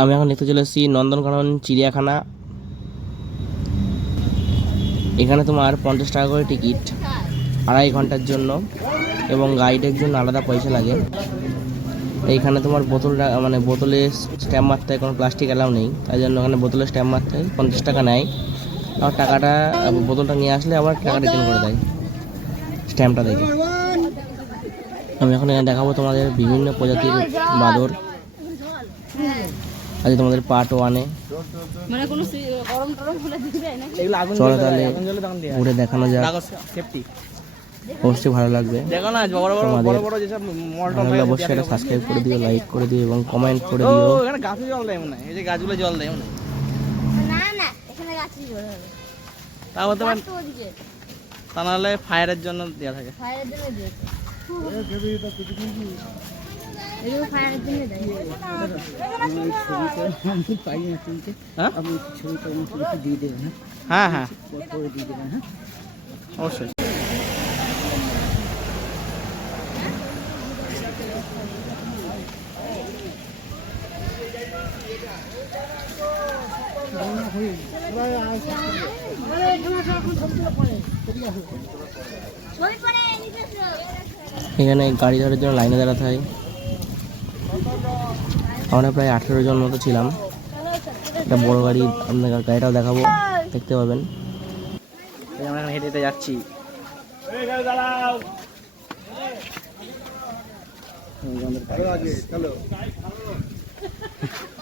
আমি এখন দেখতে চলে এসেছি নন্দনকানন, চিড়িয়াখানা। এখানে তোমার পঞ্চাশ টাকা করে টিকিট, আড়াই ঘণ্টার জন্য এবং গাইডের জন্য আলাদা পয়সা লাগে। এইখানে তোমার বোতলটা মানে বোতলে স্ট্যাম্প মারতে হয়, কোনো প্লাস্টিক অ্যালাউ নেই। তাই জন্য ওখানে বোতলে স্ট্যাম্প মারতে হয়, পঞ্চাশ টাকা নেয়। আর টাকাটা বোতলটা নিয়ে আসলে আবার টাকা রিটার্ন করে দেয়, স্ট্যাম্পটা দেখে। আমি এখন এখানে দেখাবো তোমাদের বিভিন্ন প্রজাতির বাদর। আজ তোমাদের পার্ট ওয়ানে মানে কোনো গরম টরম হলে দিবে না এগুলো আগুন চলো তাহলে ঘুরে দেখানো যাক। সেফটি অবশ্যই ভালো লাগবে। দেখো না বড় বড় বড় বড় যেসব মলটল ভালো অবশ্যই এটা সাবস্ক্রাইব করে দিও লাইক করে দিও এবং কমেন্ট করে ও দিও। এখানে গাছে জল দেয় মনে এই যে গাছগুলো জল দেয় মনে না না এখানে গাছই জোর হবে তারপর তো ওদিকে। তা নাহলে ফায়ারের জন্য দেওয়া থাকে। ফায়ারের জন্য দিয়েছে এগুলো ফায়ারের জন্য দেয় হ্যাঁ হ্যাঁ অবশ্যই। এখানে গাড়ি ধরার জন্য লাইনে দাঁড়াতে হয় আমরা প্রায় আঠেরো জন মতো ছিলাম। একটা বড় গাড়ি আপনাদের গাড়িটাও দেখাবো। দেখতে পাবেন। আমরা হেঁটে হেঁটে যাচ্ছি।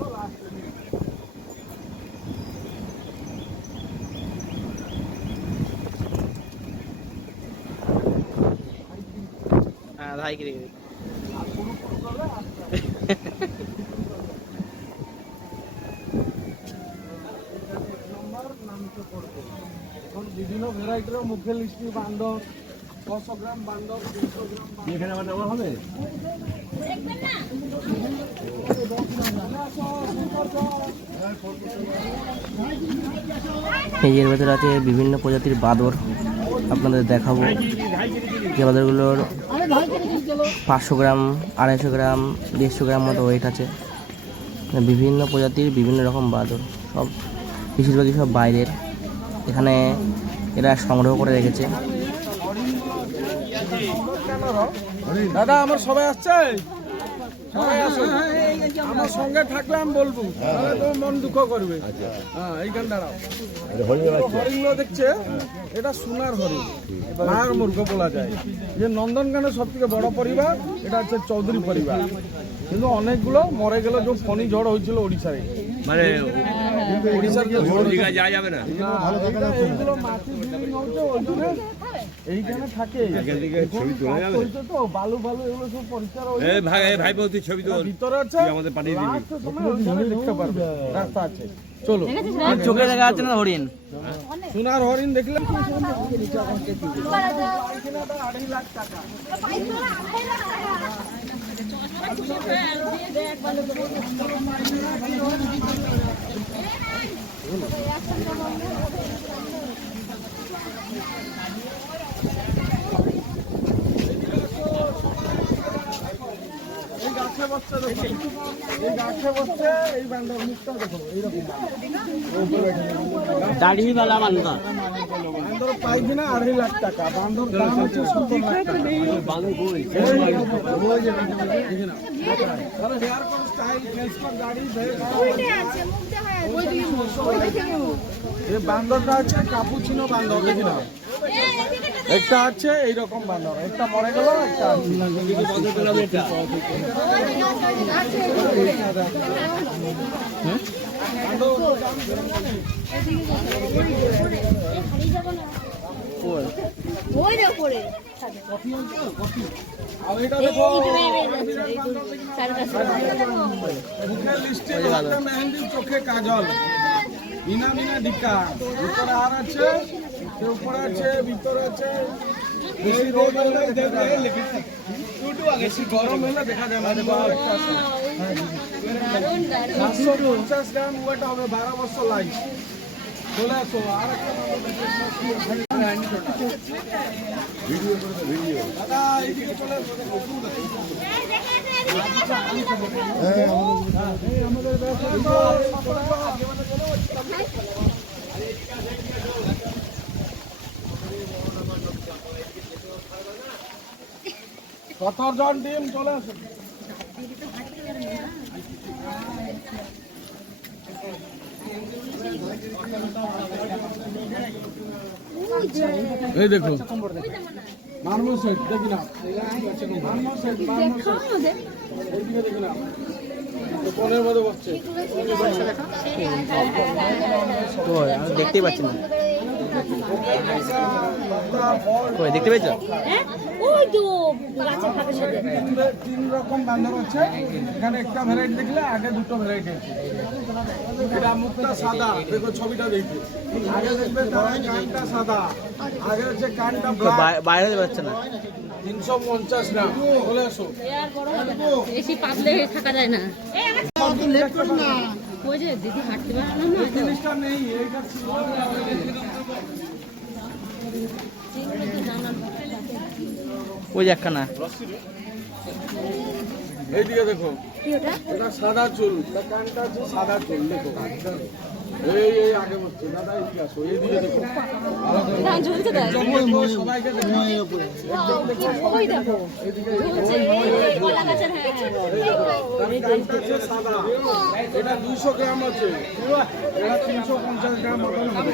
বিভিন্ন এখানে নেওয়া হবে এই এর ভেতরে আছে বিভিন্ন প্রজাতির বাদর। আপনাদের দেখাবো যে বাদরগুলোর পাঁচশো গ্রাম, আড়াইশো গ্রাম, দেড়শো গ্রাম মতো ওয়েট আছে। বিভিন্ন প্রজাতির বিভিন্ন রকম বাদর, সব বেশিরভাগই সব বাইরের। এখানে এরা সংগ্রহ করে রেখেছে। দাদা, আমার সবাই আসছে? আমার সঙ্গে থাকলে আমি বলব তাহলে তো মন দুঃখ করবে। হ্যাঁ এইখান দাঁড়াও। হরিণগুলো দেখছে এটা সোনার হরিণ। নাগ মূর্খ বলা যায়। যে নন্দনকানের সব থেকে বড় পরিবার এটা হচ্ছে চৌধুরী পরিবার। কিন্তু অনেকগুলো মরে গেল যে ফনি ঝড় হয়েছিল ওড়িশারে মানে ওড়িশার যাওয়া যাবে না? এইগুলো মাটি বিল্ডিং হচ্ছে ওই জন্য এইখানে থাকে ছবি তোলা যাবে? তো বালু বালু এগুলো সব পরিষ্কার হয়ে ভাই ভাই তুই ছবি তোল ভিতরে আছে আমাদের পাঠিয়ে দিবি। রাস্তার দেখতে পারবে রাস্তা আছে চলো চোখে দেখা যাচ্ছে না হরিণ সোনার হরিণ দেখলে এই বান্দর দাড়িওয়ালা মানতা বান্দর পাইছি না আড়াই লাখ টাকা বান্দর দাম হচ্ছে সত্তর লাখ টাকা আরে হেয়ার কোন স্টাইল ফেসবুক গাড়ি এই বান্দরটা আছে কাপুচিনো বান্দর দেখি না একটা আছে, এইরকম বান্দর একটা মরে গেল, একটা চোখে কাজল। বিনা বিনা ডিকা। আর আছে উপরে আছে ভিতরে আছে বেশি রোদ হলে দেখা যায় না। বেশি গরম হলে দেখা যায় না দেখো আরেকটা আছে সাতশো পঞ্চাশ গ্রাম ওয়েট হবে বারো বছর লাইফ চলে আসো আরেকটা দাদা এইদিকে চলে আসো দেখো। কতজন টিম চলে আসুন এই দেখো। মারমো সেট দেখি না। মারমো সেট মারমো সেট। এইদিকে দেখি না। পনেরো মধ্যে বসছে। দেখতেই পাচ্ছি না। দেখতে পেয়েছ? ওই তো গাছের ফাঁকের সাথে তিন রকম বান্দর আছে। এখানে একটা ভ্যারাইটি দেখলে আগে দুটো ভ্যারাইটি আছে। এটা মুখটা সাদা দেখো ছবিটা দেখবে। আগে দেখবে তারা কানটা সাদা আগে হচ্ছে কানটা বাইরে যাচ্ছে না? তিনশো পঞ্চাশ গ্রাম। চলে আসো। বেশি পাতলে থাকা যায় না। ওই যে দিদি হাঁটতে পারে না। জিনিসটা নেই এইটা ছিল। ওই একখানা। এইদিকে দেখো। এটা সাদা চুল কানটা আছে সাদা চুল দেখো। এই এই আগে বসছে। দাদা এইদিকে আসো। এইদিকে সবাইকে এইদিকে হ্যাঁ। সাদা। এটা দুইশো গ্রাম আছে। এটা তিনশো পঞ্চাশ গ্রাম মতন হবে।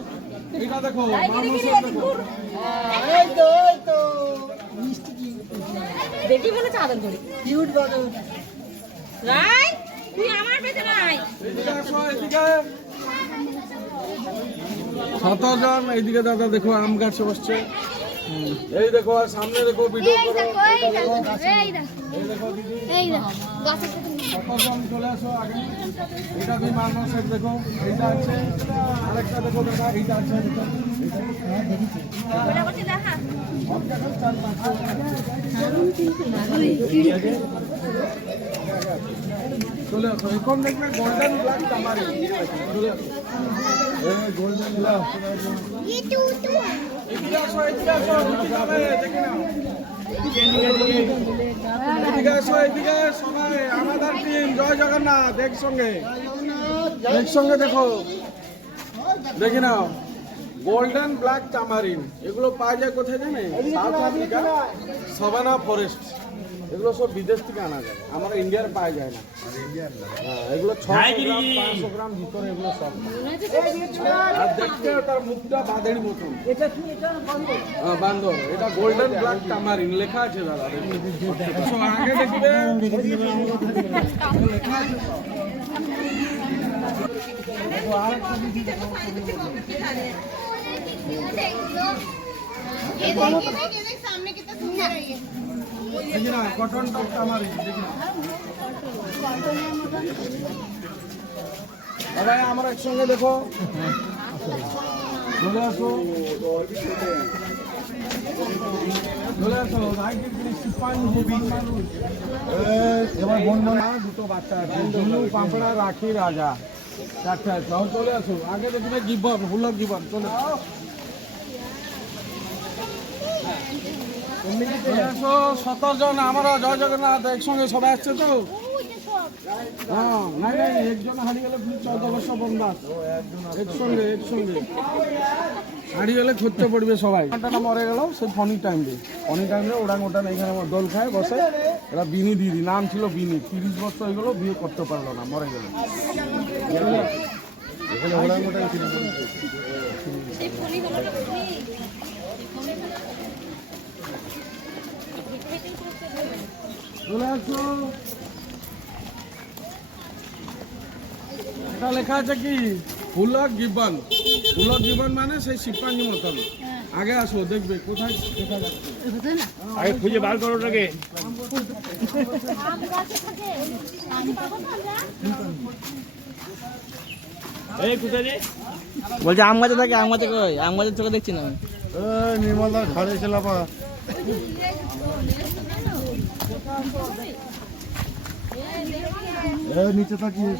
এটা দেখো মানুষের দেখো। বেটি বলে চাদর করি। কিউট বাদর রাই তুই আমার পেতে নাই। এদিকে আসো এইদিকে। দাদা দেখো আম গাছে বসছে। এই দেখো আর সামনে দেখো ভিডিও করো। এটা দেখো এই দেখো দিদি। সতর্জন চলে আসো আগে। এটা মানুষ সেট দেখো এইটা আছে। চলে আসো, এখন দেখবে গোল্ডেন ব্ল্যাক কামারি চলে আসো গোল্ডেন ব্ল্যাক দেখে টিম জয় জগন্নাথ, একসঙ্গে। একসঙ্গে দেখো। দেখে নাও। গোল্ডেন ব্ল্যাক টামারিন এগুলো পাওয়া যায় কোথায় জানে সাউথ আফ্রিকা সাভানা ফরেস্ট এগুলো সব বিদেশ থেকে আনা যায়। আমরা ইন্ডিয়ার পাওয়া যায় না। হ্যাঁ, এগুলো ছশো গ্রাম পাঁচশো গ্রাম ভিতরে এগুলো সব। আর দেখতে তার মুখটা বাঁধের মতন। হ্যাঁ, বান্দর এটা গোল্ডেন ব্ল্যাক টামারিন লেখা আছে দাদা। আগে দেখবে। লেখা আছে সব। দেখো, আরেকটা দিদি দেখো, ছবি দেখো। দেখি না কটন টপ টামারিন দেখি না সবাই আমার একসঙ্গে দেখো। চলে আসো। চলে আসো। রাইটের জিনিস সিপান হবি এবার দুটো বাচ্চা আছে। পাঁপড়া, রাখি, রাজা। চারটে আছে আও চলে আসো। আগে দেখবে জীবন হুলক জীবন, চলে আসো। সতেরো জন আমরা জয় জগন্নাথ, একসঙ্গে সবাই আসছে তো? হ্যাঁ নাই নাই, একজন হারিয়ে গেলে চৌদ্দ বছর বন্দাস একসঙ্গে একসঙ্গে। হারিয়ে গেলে খুঁজতে পড়বে সবাই। ঘন্টাটা মরে গেল, সেই ফনি টাইম রে ফনি টাইম রে ওরাং ওটান এখানে দোল খায়, বসে। এরা বিনি দিদি, নাম ছিল বিনি। তিরিশ বছর হয়ে গেলো, বিয়ে করতে পারল না, মরে গেল। চলে আসো। এটা লেখা আছে কি? ফুলক গিবন। ফুলক গিবন মানে সেই শিবপাঞ্জি মতন। আগে আসো দেখবে কোথায় কোথায় আগে খুঁজে বার করো ওটাকে। এই কোথায় রে? বলছে আম গাছে থাকে আম গাছে কই? আম গাছের চোখে দেখছি না আমি। নির্মলদার ঘরে ছিলাম নিচে থাকিস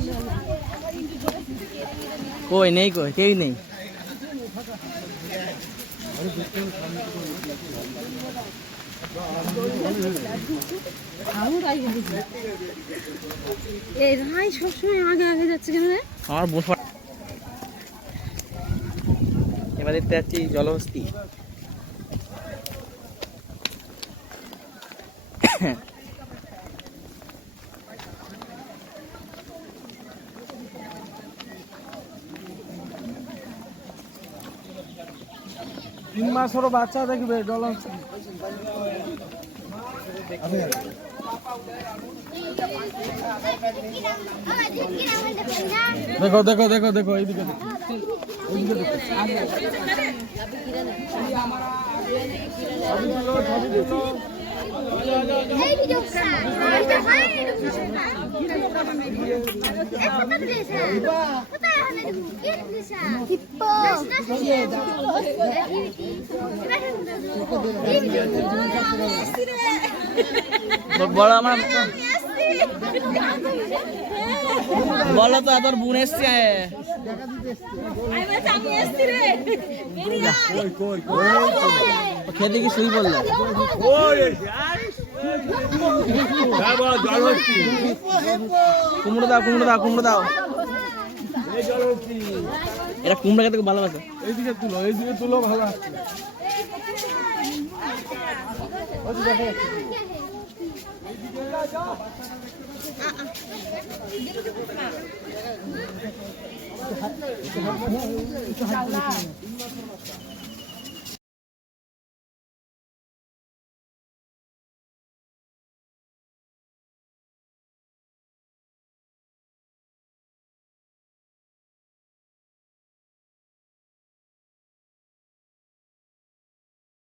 কই নেই কই কেউই নেই? আমার এবার দেখতে যাচ্ছি জলহস্তি তিন মাসেরও বাচ্চা দেখবে ডলার দেখো দেখো দেখো দেখো এইদিকে এইদিকে দেখো। বলো আমার বলো তো, তোর বোন এসছে। খেতে কি শুই বলল কুমড়ো দাও কুমড়ো দাও কুমড়ো দাও। এরা কুমড়া খেতে খুব ভালোবাসে। এইদিকে তুলো এইদিকে তুলো ভালো আসছে